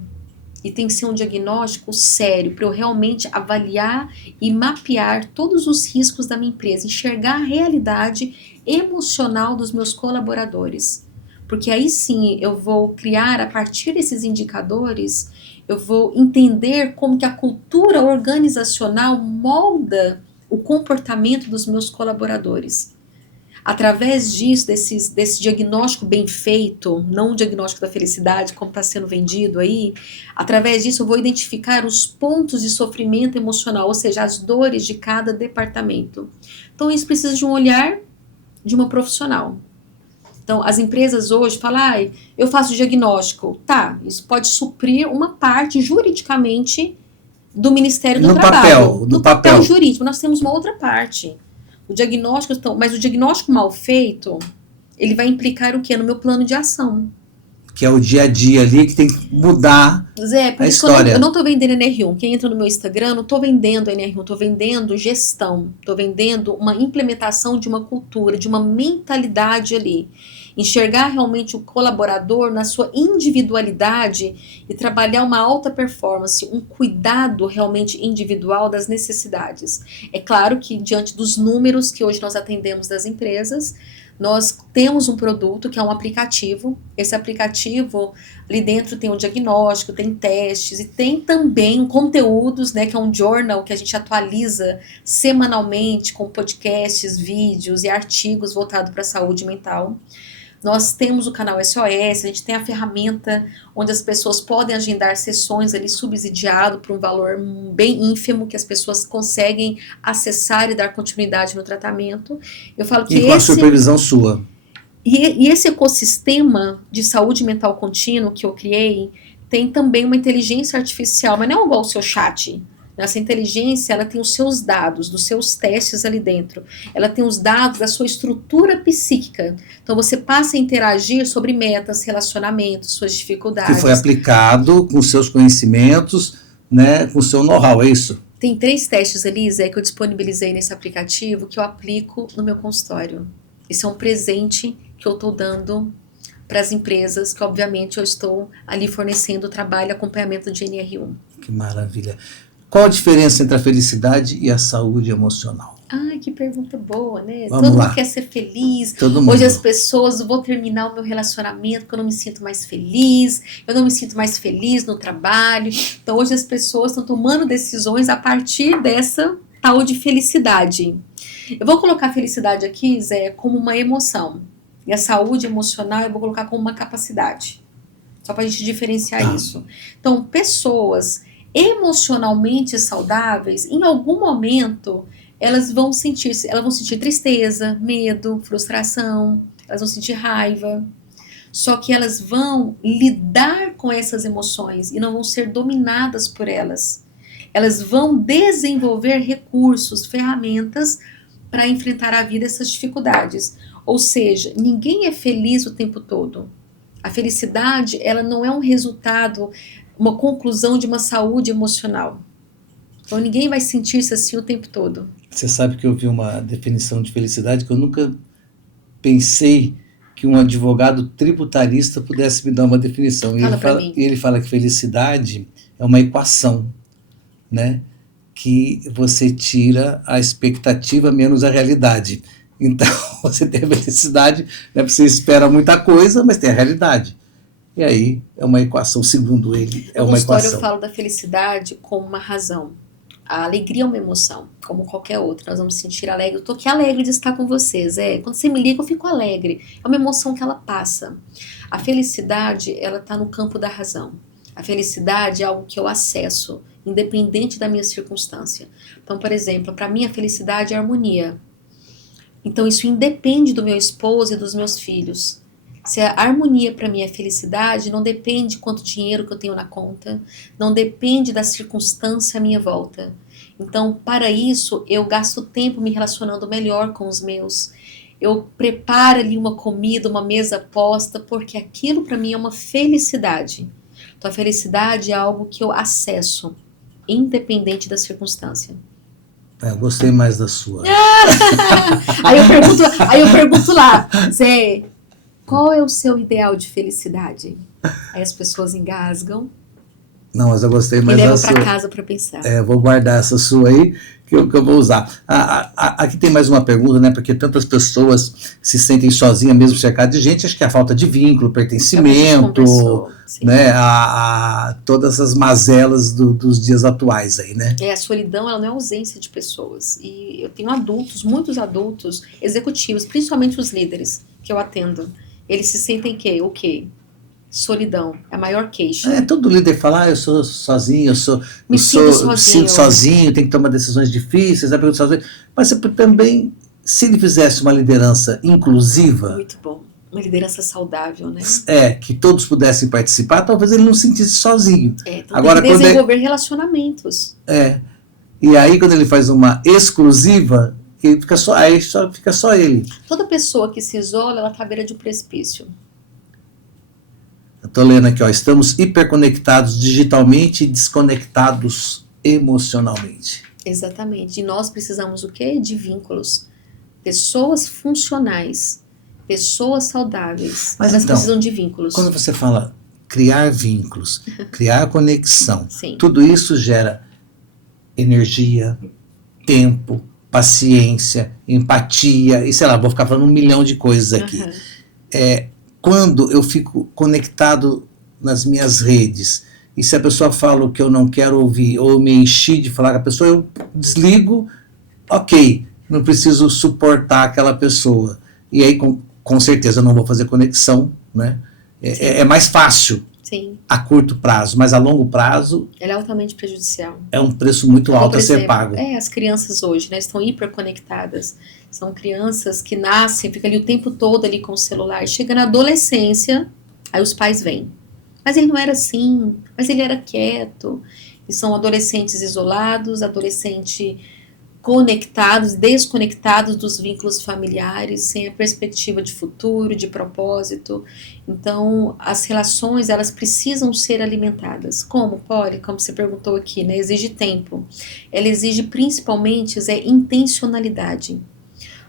E tem que ser um diagnóstico sério, para eu realmente avaliar e mapear todos os riscos da minha empresa, enxergar a realidade emocional dos meus colaboradores. Porque aí sim eu vou criar, a partir desses indicadores, eu vou entender como que a cultura organizacional molda o comportamento dos meus colaboradores. Através disso, desse diagnóstico bem feito, não o diagnóstico da felicidade, como está sendo vendido aí, através disso eu vou identificar os pontos de sofrimento emocional, ou seja, as dores de cada departamento. Então isso precisa de um olhar de uma profissional. Então as empresas hoje falam, eu faço diagnóstico. Tá, isso pode suprir uma parte juridicamente do Ministério do Trabalho. No papel jurídico, nós temos uma outra parte. O diagnóstico, mas o diagnóstico mal feito, ele vai implicar o quê? No meu plano de ação. Que é o dia a dia ali, que tem que mudar a história. Eu não estou vendendo NR1. Quem entra no meu Instagram, não estou vendendo NR1, estou vendendo gestão. Estou vendendo uma implementação de uma cultura, de uma mentalidade ali. Enxergar realmente o colaborador na sua individualidade e trabalhar uma alta performance, um cuidado realmente individual das necessidades. É claro que diante dos números que hoje nós atendemos das empresas, nós temos um produto que é um aplicativo. Esse aplicativo, ali dentro tem um diagnóstico, tem testes e tem também conteúdos, né, que é um journal que a gente atualiza semanalmente com podcasts, vídeos e artigos voltados para a saúde mental. Nós temos o canal SOS, a gente tem a ferramenta onde as pessoas podem agendar sessões ali subsidiado por um valor bem ínfimo que as pessoas conseguem acessar e dar continuidade no tratamento. Eu falo que com a supervisão sua. E esse ecossistema de saúde mental contínuo que eu criei tem também uma inteligência artificial, mas não é igual o seu chat. Essa inteligência, ela tem os seus dados, dos seus testes ali dentro. Ela tem os dados da sua estrutura psíquica. Então, você passa a interagir sobre metas, relacionamentos, suas dificuldades. Que foi aplicado com seus conhecimentos, né, com o seu know-how, é isso? Tem 3 testes ali, Zé, que eu disponibilizei nesse aplicativo, que eu aplico no meu consultório. Isso é um presente que eu estou dando para as empresas, que obviamente eu estou ali fornecendo o trabalho e acompanhamento de NR1. Que maravilha. Qual a diferença entre a felicidade e a saúde emocional? Que pergunta boa, né? Vamos Todo lá. mundo quer ser feliz. Todo mundo. Hoje as pessoas, vou terminar o meu relacionamento porque eu não me sinto mais feliz, eu não me sinto mais feliz no trabalho. Então hoje as pessoas estão tomando decisões a partir dessa tal de felicidade. Eu vou colocar a felicidade aqui, Zé, como uma emoção. E a saúde emocional eu vou colocar como uma capacidade. Só para a gente diferenciar isso. Então, pessoas emocionalmente saudáveis, em algum momento, elas vão sentir tristeza, medo, frustração, elas vão sentir raiva. Só que elas vão lidar com essas emoções e não vão ser dominadas por elas. Elas vão desenvolver recursos, ferramentas para enfrentar a vida, essas dificuldades. Ou seja, ninguém é feliz o tempo todo. A felicidade, ela não é um resultado, uma conclusão de uma saúde emocional. Então ninguém vai sentir-se assim o tempo todo. Você sabe que eu vi uma definição de felicidade que eu nunca pensei que um advogado tributarista pudesse me dar uma definição. Ele fala que felicidade é uma equação, né? Que você tira a expectativa menos a realidade. Então, você tem a felicidade, né? Você espera muita coisa, mas tem a realidade. E aí, é uma equação, segundo ele, é uma equação. Eu falo da felicidade como uma razão. A alegria é uma emoção, como qualquer outra. Nós vamos sentir alegre. Eu tô aqui alegre de estar com vocês. Quando você me liga, eu fico alegre. É uma emoção que ela passa. A felicidade, ela tá no campo da razão. A felicidade é algo que eu acesso, independente da minha circunstância. Então, por exemplo, para mim a felicidade é a harmonia. Então, isso independe do meu esposo e dos meus filhos. Se a harmonia para mim é felicidade, não depende quanto dinheiro que eu tenho na conta, não depende da circunstância à minha volta. Então, para isso, eu gasto tempo me relacionando melhor com os meus. Eu preparo ali uma comida, uma mesa posta, porque aquilo para mim é uma felicidade. Então, a felicidade é algo que eu acesso, independente da circunstância. Eu gostei mais da sua. Aí eu pergunto lá, Zé, qual é o seu ideal de felicidade? Aí as pessoas engasgam. Não, mas eu gostei mais da sua. E levo para casa para pensar. Vou guardar essa sua aí, que eu vou usar. Aqui tem mais uma pergunta, né? Porque tantas pessoas se sentem sozinhas, mesmo cercadas de gente. Acho que é a falta de vínculo, pertencimento, né? Todas as mazelas dos dias atuais aí, né? A solidão, ela não é ausência de pessoas. E eu tenho adultos, muitos adultos, executivos, principalmente os líderes que eu atendo. Eles se sentem o quê? Solidão, é a maior queixa. Todo líder fala, eu sou sozinho, me sinto sozinho, tenho que tomar decisões difíceis, sozinho. Mas você também, se ele fizesse uma liderança inclusiva... Muito bom, uma liderança saudável, né? Que todos pudessem participar, talvez ele não se sentisse sozinho. Então agora, tem que desenvolver relacionamentos. E aí quando ele faz uma exclusiva, aí fica só ele. Toda pessoa que se isola, ela está à beira de um precipício. Estou lendo aqui, estamos hiperconectados digitalmente e desconectados emocionalmente. Exatamente. E nós precisamos o quê? De vínculos. Pessoas funcionais, pessoas saudáveis, mas elas precisam de vínculos. Quando você fala criar vínculos, criar conexão, Sim. Tudo isso gera energia, tempo, paciência, empatia, e sei lá, vou ficar falando 1 milhão de coisas aqui. Quando eu fico conectado nas minhas redes, e se a pessoa fala o que eu não quero ouvir, ou me enchi de falar com a pessoa, eu desligo, ok, não preciso suportar aquela pessoa. E aí, com certeza, eu não vou fazer conexão, né? É mais fácil. Sim. A curto prazo, mas a longo prazo... Ela é altamente prejudicial. É um preço muito alto a ser pago. As crianças hoje, né, estão hiperconectadas. São crianças que nascem, ficam ali o tempo todo ali com o celular. Chega na adolescência, aí os pais vêm. Mas ele não era assim, mas ele era quieto. E são adolescentes isolados, adolescentes conectados, desconectados dos vínculos familiares, sem a perspectiva de futuro, de propósito. Então, as relações, elas precisam ser alimentadas. Como, Polly? Como você perguntou aqui, né? Exige tempo. Ela exige principalmente intencionalidade.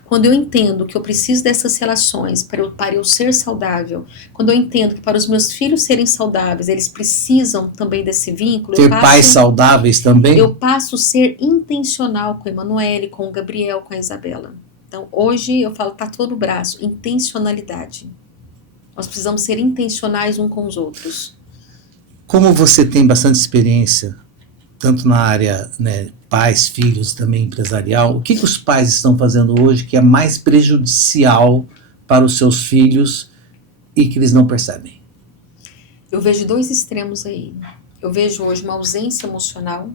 Quando eu entendo que eu preciso dessas relações para eu ser saudável, quando eu entendo que para os meus filhos serem saudáveis, eles precisam também desse vínculo. Ter pais saudáveis também? Eu passo a ser intencional com a Emanuele, com o Gabriel, com a Isabela. Então, hoje eu falo, tá todo no braço, intencionalidade. Nós precisamos ser intencionais uns com os outros. Como você tem bastante experiência, tanto na área, né, pais, filhos, também empresarial, o que os pais estão fazendo hoje que é mais prejudicial para os seus filhos e que eles não percebem? Eu vejo 2 extremos aí. Eu vejo hoje uma ausência emocional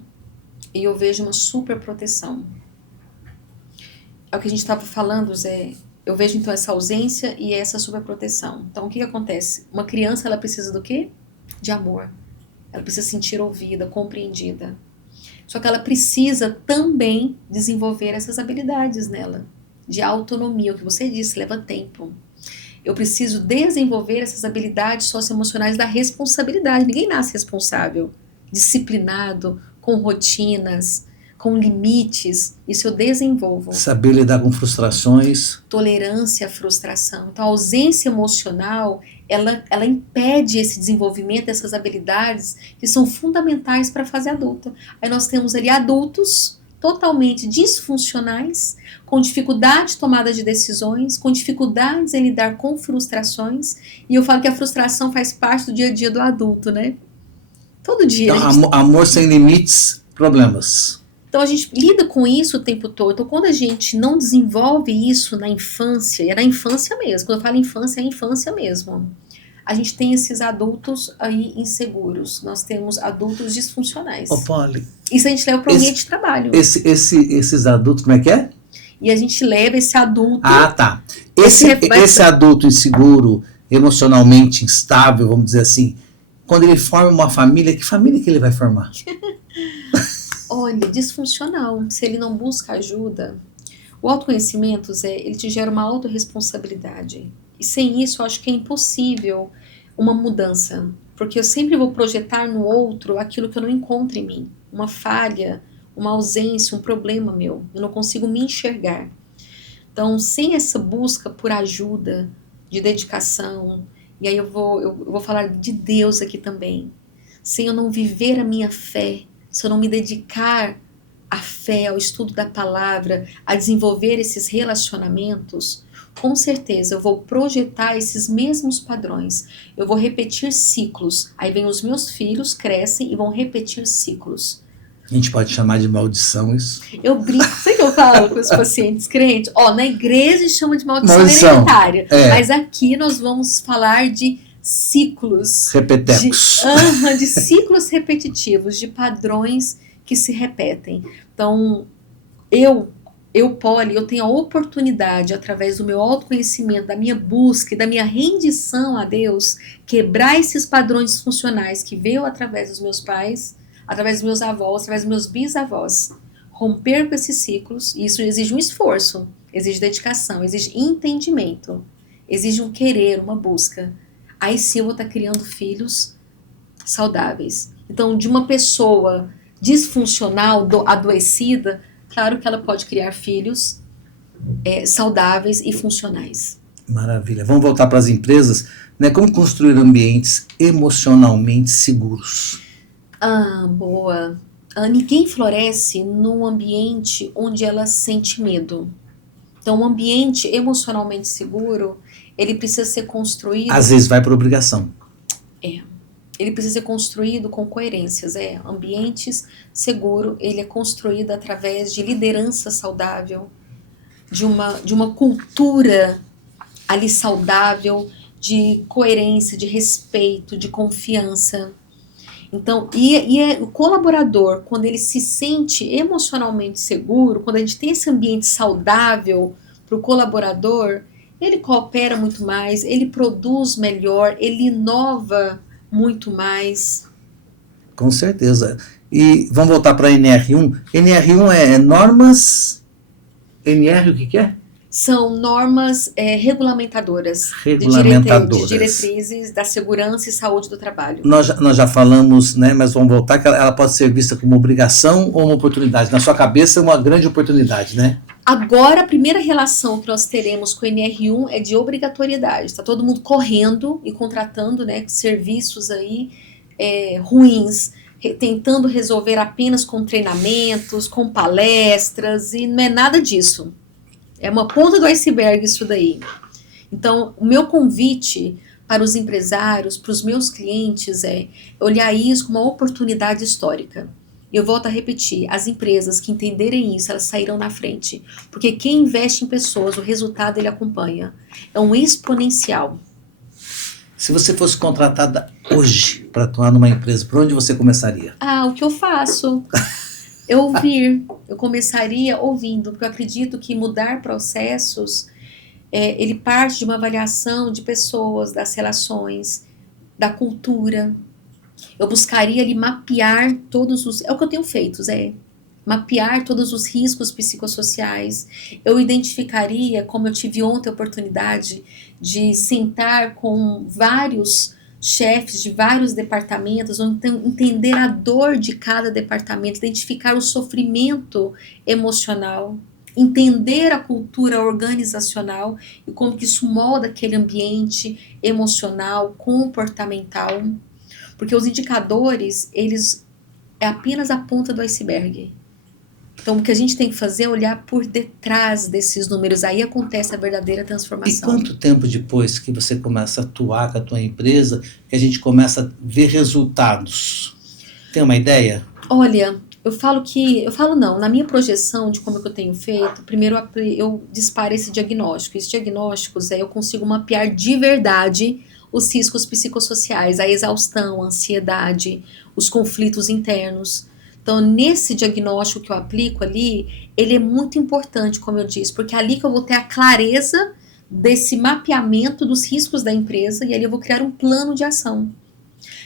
e eu vejo uma superproteção. É o que a gente estava falando, Zé. Eu vejo então essa ausência e essa superproteção. Então o que acontece? Uma criança, ela precisa do quê? De amor. Ela precisa se sentir ouvida, compreendida. Só que ela precisa também desenvolver essas habilidades nela, de autonomia, o que você disse, leva tempo. Eu preciso desenvolver essas habilidades socioemocionais da responsabilidade. Ninguém nasce responsável, disciplinado, com rotinas, com limites. Isso eu desenvolvo. Saber lidar com frustrações. Tolerância à frustração. Então, a ausência emocional, ela impede esse desenvolvimento dessas habilidades que são fundamentais para a fase adulta. Aí nós temos ali adultos totalmente disfuncionais, com dificuldade de tomada de decisões, com dificuldades em lidar com frustrações. E eu falo que a frustração faz parte do dia a dia do adulto, né? Todo dia. Então, amor sem limites, problemas. Então a gente lida com isso o tempo todo. Então quando a gente não desenvolve isso na infância, é na infância mesmo. Quando eu falo infância, é infância mesmo. A gente tem esses adultos aí inseguros. Nós temos adultos disfuncionais. Ô, Polly, isso a gente leva para o ambiente de trabalho. Esses adultos, como é que é? E a gente leva esse adulto... Ah, tá. Esse adulto inseguro, emocionalmente instável, vamos dizer assim, quando ele forma uma família, que família que ele vai formar? Olha, Olha, disfuncional. Se ele não busca ajuda, o autoconhecimento, Zé, ele te gera uma autorresponsabilidade. E sem isso, eu acho que é impossível uma mudança. Porque eu sempre vou projetar no outro aquilo que eu não encontro em mim. Uma falha, uma ausência, um problema meu. Eu não consigo me enxergar. Então, sem essa busca por ajuda, de dedicação, e aí eu vou falar de Deus aqui também. Sem eu não viver a minha fé, se eu não me dedicar à fé, ao estudo da palavra, a desenvolver esses relacionamentos, com certeza eu vou projetar esses mesmos padrões. Eu vou repetir ciclos. Aí vem os meus filhos, crescem e vão repetir ciclos. A gente pode chamar de maldição isso? Eu brinco, sei que eu falo com os pacientes crentes, na igreja chama de maldição hereditária, mas aqui nós vamos falar de ciclos. Repetecos. De ciclos repetitivos, de padrões que se repetem. Então, Polly, eu tenho a oportunidade, através do meu autoconhecimento, da minha busca e da minha rendição a Deus, quebrar esses padrões disfuncionais que veio através dos meus pais, através dos meus avós, através dos meus bisavós, romper com esses ciclos. E isso exige um esforço, exige dedicação, exige entendimento, exige um querer, uma busca. Aí sim eu vou estar criando filhos saudáveis. Então, de uma pessoa disfuncional, adoecida, claro que ela pode criar filhos saudáveis e funcionais. Maravilha. Vamos voltar para as empresas, né? Como construir ambientes emocionalmente seguros? Boa. Ninguém floresce num ambiente onde ela sente medo. Então, um ambiente emocionalmente seguro, ele precisa ser construído... Às vezes vai por obrigação. Ele precisa ser construído com coerências. Ambientes seguro, ele é construído através de liderança saudável, de uma cultura ali saudável, de coerência, de respeito, de confiança. Então, o colaborador, quando ele se sente emocionalmente seguro, quando a gente tem esse ambiente saudável para o colaborador, ele coopera muito mais, ele produz melhor, ele inova muito mais. Com certeza. E vamos voltar para a NR1. NR1 é normas... NR o que é? São normas regulamentadoras. Regulamentadoras. De diretrizes da segurança e saúde do trabalho. Nós já falamos, né, mas vamos voltar, que ela pode ser vista como obrigação ou uma oportunidade. Na sua cabeça é uma grande oportunidade, né? Agora, a primeira relação que nós teremos com o NR1 é de obrigatoriedade. Está todo mundo correndo e contratando, né, serviços aí ruins, tentando resolver apenas com treinamentos, com palestras, e não é nada disso. É uma ponta do iceberg isso daí. Então, o meu convite para os empresários, para os meus clientes, é olhar isso como uma oportunidade histórica. E eu volto a repetir, as empresas que entenderem isso, elas sairão na frente. Porque quem investe em pessoas, o resultado ele acompanha. É um exponencial. Se você fosse contratada hoje para atuar numa empresa, por onde você começaria? O que eu faço? Ouvir. Eu começaria ouvindo, porque eu acredito que mudar processos, ele parte de uma avaliação de pessoas, das relações, da cultura. Eu buscaria ali mapear todos os... É o que eu tenho feito, Zé. Mapear todos os riscos psicossociais. Eu identificaria, como eu tive ontem a oportunidade de sentar com vários chefes de vários departamentos, entender a dor de cada departamento, identificar o sofrimento emocional, entender a cultura organizacional e como que isso molda aquele ambiente emocional, comportamental. Porque os indicadores, eles é apenas a ponta do iceberg. Então, o que a gente tem que fazer é olhar por detrás desses números. Aí acontece a verdadeira transformação. E quanto tempo depois que você começa a atuar com a tua empresa, que a gente começa a ver resultados? Tem uma ideia? Olha, na minha projeção de como que eu tenho feito, primeiro eu disparo esse diagnóstico. Esse diagnóstico, eu consigo mapear de verdade os riscos psicossociais, a exaustão, a ansiedade, os conflitos internos. Então, nesse diagnóstico que eu aplico ali, ele é muito importante, como eu disse, porque é ali que eu vou ter a clareza desse mapeamento dos riscos da empresa e ali eu vou criar um plano de ação.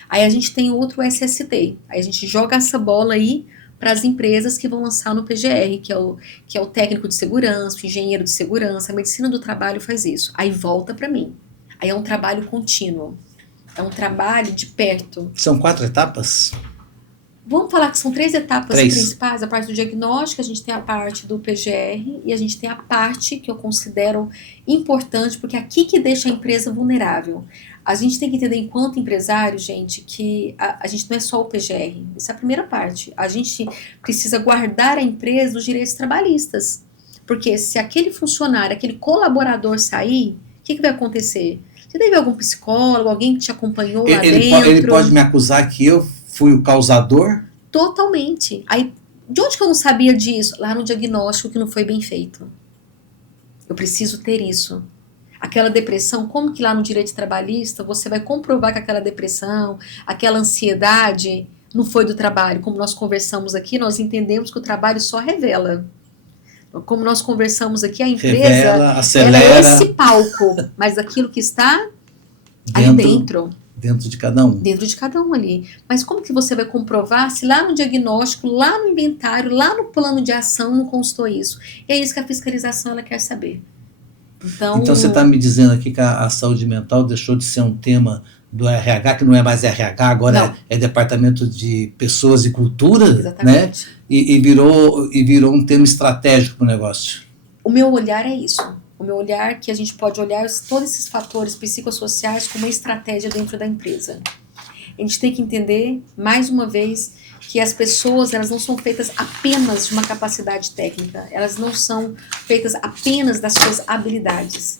Aí a gente tem outro SST, aí a gente joga essa bola aí para as empresas que vão lançar no PGR, que é o técnico de segurança, o engenheiro de segurança, a medicina do trabalho faz isso. Aí volta para mim. Aí é um trabalho contínuo. É um trabalho de perto. São 4 etapas? Vamos falar que são 3 etapas principais. A parte do diagnóstico, a gente tem a parte do PGR e a gente tem a parte que eu considero importante, porque é aqui que deixa a empresa vulnerável. A gente tem que entender, enquanto empresário, gente, que a gente não é só o PGR. Essa é a primeira parte. A gente precisa guardar a empresa dos direitos trabalhistas. Porque se aquele funcionário, aquele colaborador sair, o que vai acontecer? Você teve algum psicólogo, alguém que te acompanhou lá dentro? Ele pode me acusar que eu fui o causador? Totalmente. Aí, de onde que eu não sabia disso? Lá no diagnóstico que não foi bem feito. Eu preciso ter isso. Aquela depressão, como que lá no direito trabalhista você vai comprovar que aquela depressão, aquela ansiedade não foi do trabalho? Como nós conversamos aqui, nós entendemos que o trabalho só revela. Como nós conversamos aqui, a empresa revela, acelera, ela é esse palco, mas aquilo que está aí dentro. Dentro de cada um. Dentro de cada um ali. Mas como que você vai comprovar se lá no diagnóstico, lá no inventário, lá no plano de ação não constou isso? E é isso que a fiscalização ela quer saber. Então você está me dizendo aqui que a saúde mental deixou de ser um tema do RH, que não é mais RH, agora é Departamento de Pessoas e Cultura, exatamente, né? E virou um tema estratégico para o negócio. O meu olhar é isso. O meu olhar que a gente pode olhar todos esses fatores psicossociais como uma estratégia dentro da empresa. A gente tem que entender, mais uma vez, que as pessoas elas não são feitas apenas de uma capacidade técnica, elas não são feitas apenas das suas habilidades.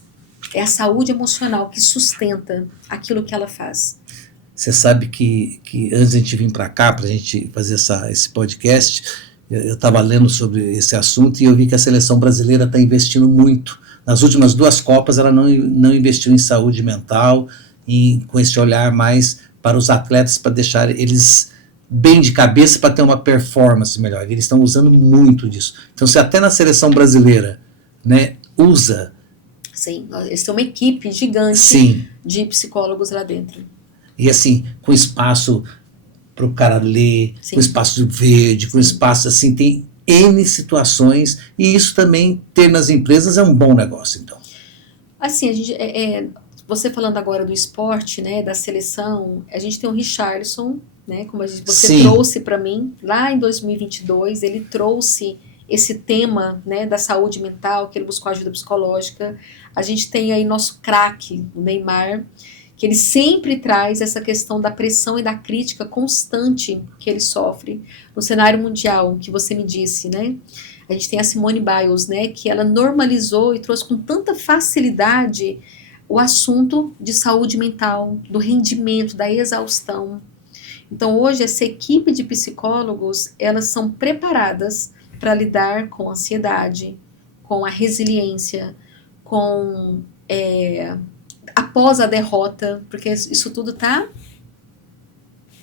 É a saúde emocional que sustenta aquilo que ela faz. Você sabe que antes de a gente vir para cá, para a gente fazer esse podcast, eu estava lendo sobre esse assunto e eu vi que a seleção brasileira está investindo muito. Nas últimas 2 Copas ela não investiu em saúde mental, com esse olhar mais para os atletas, para deixar eles bem de cabeça, para ter uma performance melhor. Eles estão usando muito disso. Então, se até na seleção brasileira, né, usa... Sim, eles têm uma equipe gigante de psicólogos lá dentro. E assim, com espaço para o cara ler, com espaço verde, com espaço assim, tem N situações, e isso também ter nas empresas é um bom negócio, então. Assim, a gente, você falando agora do esporte, né, da seleção, a gente tem o Richarlison, né, como você trouxe para mim, lá em 2022, ele trouxe esse tema, né, da saúde mental, que ele buscou ajuda psicológica. A gente tem aí nosso craque, o Neymar, que ele sempre traz essa questão da pressão e da crítica constante que ele sofre no cenário mundial, que você me disse, né? A gente tem a Simone Biles, né, que ela normalizou e trouxe com tanta facilidade o assunto de saúde mental, do rendimento, da exaustão. Então, hoje, essa equipe de psicólogos, elas são preparadas para lidar com a ansiedade, com a resiliência, com após a derrota, porque isso tudo está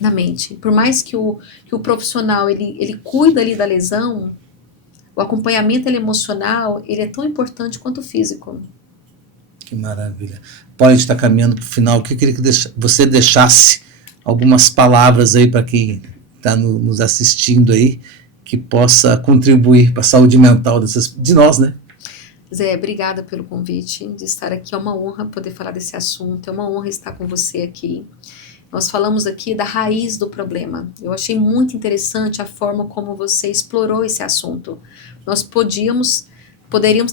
na mente. Por mais que o profissional ele cuida ali da lesão, o acompanhamento emocional ele é tão importante quanto o físico. Que maravilha. Pode estar caminhando para o final. O que eu queria que você deixasse algumas palavras aí para quem está nos assistindo aí, que possa contribuir para a saúde mental de nós, né? Zé, obrigada pelo convite de estar aqui. É uma honra poder falar desse assunto, é uma honra estar com você aqui. Nós falamos aqui da raiz do problema. Eu achei muito interessante a forma como você explorou esse assunto. Nós poderíamos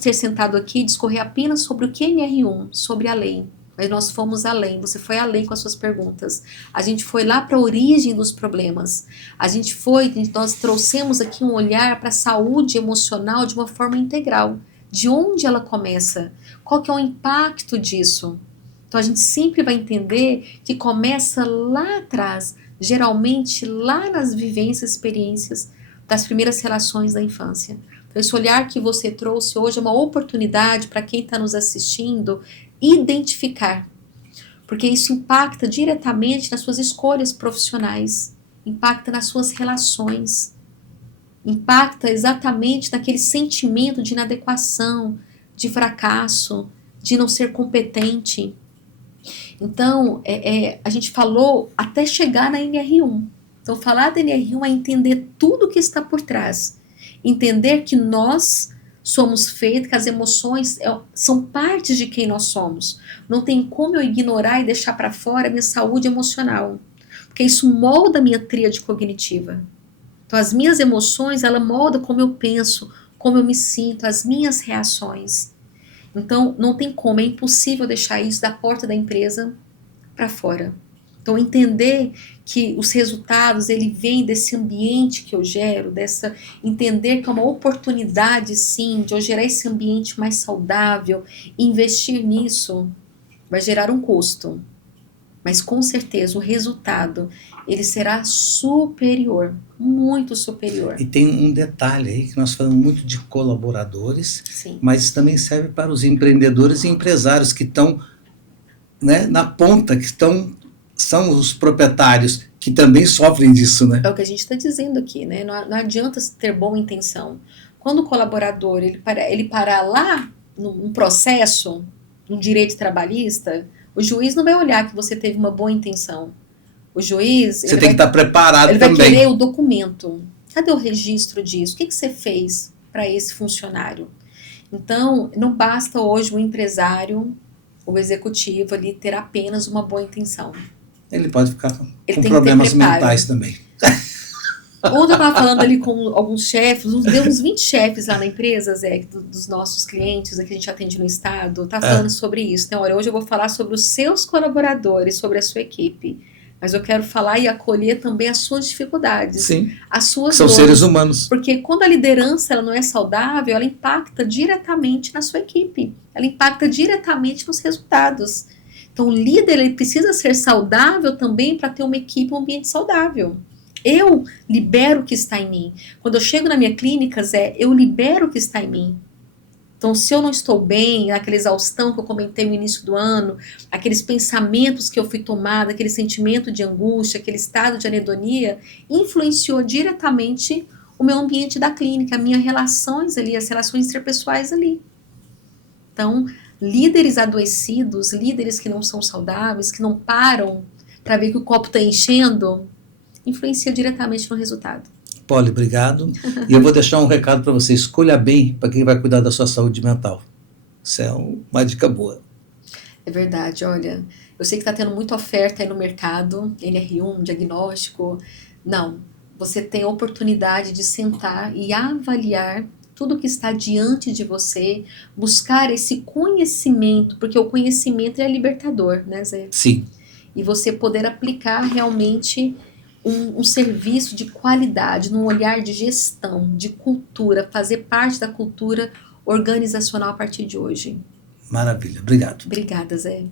ter sentado aqui e discorrer apenas sobre o QNR1, sobre a lei. Mas nós fomos além, você foi além com as suas perguntas. A gente foi lá para a origem dos problemas. Nós trouxemos aqui um olhar para a saúde emocional de uma forma integral. De onde ela começa? Qual que é o impacto disso? Então a gente sempre vai entender que começa lá atrás, geralmente lá nas vivências, experiências das primeiras relações da infância. Então esse olhar que você trouxe hoje é uma oportunidade para quem está nos assistindo identificar, porque isso impacta diretamente nas suas escolhas profissionais, impacta nas suas relações, impacta exatamente naquele sentimento de inadequação, de fracasso, de não ser competente. Então, a gente falou até chegar na NR1. Então, falar da NR1 é entender tudo que está por trás. Entender que nós somos feitos, que as emoções são partes de quem nós somos. Não tem como eu ignorar e deixar para fora a minha saúde emocional. Porque isso molda a minha tríade cognitiva. Então, as minhas emoções, ela molda como eu penso, como eu me sinto, as minhas reações. Então, não tem como, é impossível deixar isso da porta da empresa para fora. Então, entender que os resultados, ele vem desse ambiente que eu gero, entender que é uma oportunidade, sim, de eu gerar esse ambiente mais saudável, investir nisso, vai gerar um custo. Mas, com certeza, o resultado, ele será superior, muito superior. E tem um detalhe aí, que nós falamos muito de colaboradores, sim, mas também serve para os empreendedores e empresários que estão, né, na ponta, são os proprietários que também sofrem disso, né? É o que a gente está dizendo aqui, né? Não adianta ter boa intenção. Quando o colaborador ele parar lá num processo, num direito trabalhista, o juiz não vai olhar que você teve uma boa intenção. O juiz... Você tem que estar preparado também. Ele vai querer o documento. Cadê o registro disso? O que você fez para esse funcionário? Então, não basta hoje o empresário, o executivo ali ter apenas uma boa intenção. Ele pode ficar com problemas mentais também. Ontem eu estava falando ali com alguns chefes, deu uns 20 chefes lá na empresa, Zé, dos nossos clientes, que a gente atende no estado, tá falando sobre isso. Então, olha, hoje eu vou falar sobre os seus colaboradores, sobre a sua equipe. Mas eu quero falar e acolher também as suas dificuldades. Sim, as suas são dores, seres humanos. Porque quando a liderança ela não é saudável, ela impacta diretamente na sua equipe. Ela impacta diretamente nos resultados. Então, o líder ele precisa ser saudável também para ter uma equipe, um ambiente saudável. Eu libero o que está em mim. Quando eu chego na minha clínica, Zé, eu libero o que está em mim. Então, se eu não estou bem, aquela exaustão que eu comentei no início do ano, aqueles pensamentos que eu fui tomada, aquele sentimento de angústia, aquele estado de anedonia, influenciou diretamente o meu ambiente da clínica, as minhas relações ali, as relações interpessoais ali. Então, líderes adoecidos, líderes que não são saudáveis, que não param para ver que o copo está enchendo, influencia diretamente no resultado. Poli, obrigado. E eu vou deixar um recado para você. Escolha bem para quem vai cuidar da sua saúde mental. Isso é uma dica boa. É verdade, olha. Eu sei que está tendo muita oferta aí no mercado, NR1, diagnóstico. Não, você tem a oportunidade de sentar e avaliar tudo que está diante de você, buscar esse conhecimento, porque o conhecimento é libertador, né, Zé? Sim. E você poder aplicar realmente um serviço de qualidade, num olhar de gestão, de cultura, fazer parte da cultura organizacional a partir de hoje. Maravilha, obrigado. Obrigada, Zé.